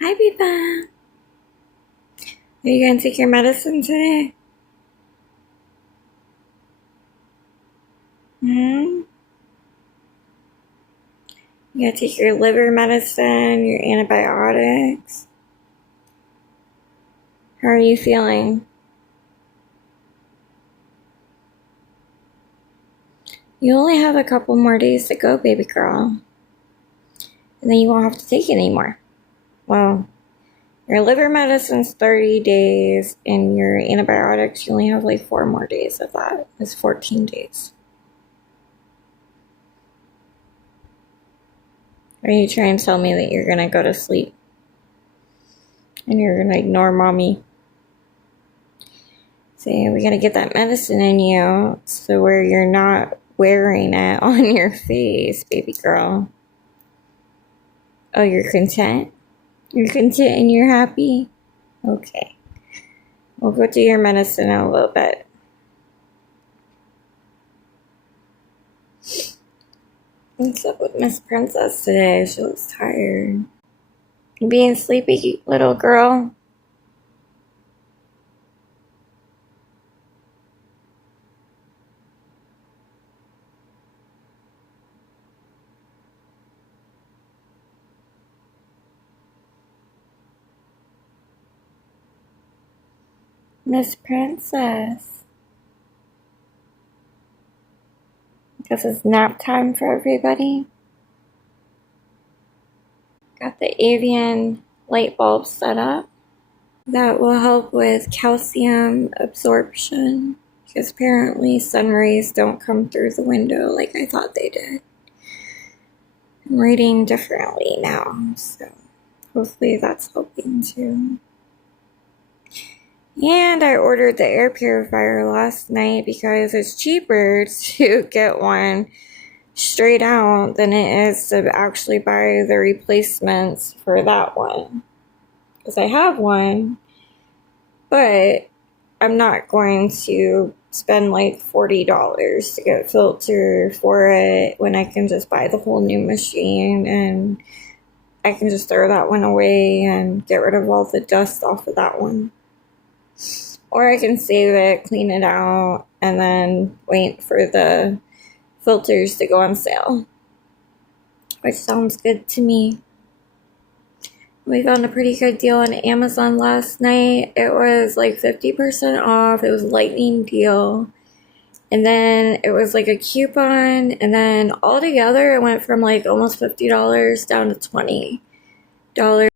Hi, Biba. Are you going to take your medicine today? Hmm? You gotta take your liver medicine, your antibiotics. How are you feeling? You only have a couple more days to go, baby girl. And then you won't have to take it anymore. Well, your liver medicine's 30 days, and your antibiotics, you only have like 4 more days of that. It's 14 days. Are you trying to tell me that you're gonna go to sleep? And you're gonna ignore mommy? See, we gotta get that medicine in you so where you're not wearing it on your face, baby girl. Oh, you're content? You're content and you're happy? Okay. We'll go do your medicine in a little bit. What's up with Miss Princess today? She looks tired. You being sleepy, little girl? Miss Princess. Guess it's nap time for everybody. Got the avian light bulb set up. That will help with calcium absorption because apparently sun rays don't come through the window like I thought they did. I'm reading differently now, so hopefully that's helping too. And I ordered the air purifier last night because it's cheaper to get one straight out than it is to actually buy the replacements for that one. Because I have one, but I'm not going to spend like $40 to get a filter for it when I can just buy the whole new machine, and I can just throw that one away and get rid of all the dust off of that one. Or I can save it, clean it out, and then wait for the filters to go on sale, which sounds good to me. We found a pretty good deal on Amazon last night. It was like 50% off. It was a lightning deal. And then it was like a coupon. And then altogether it went from like almost $50 down to $20.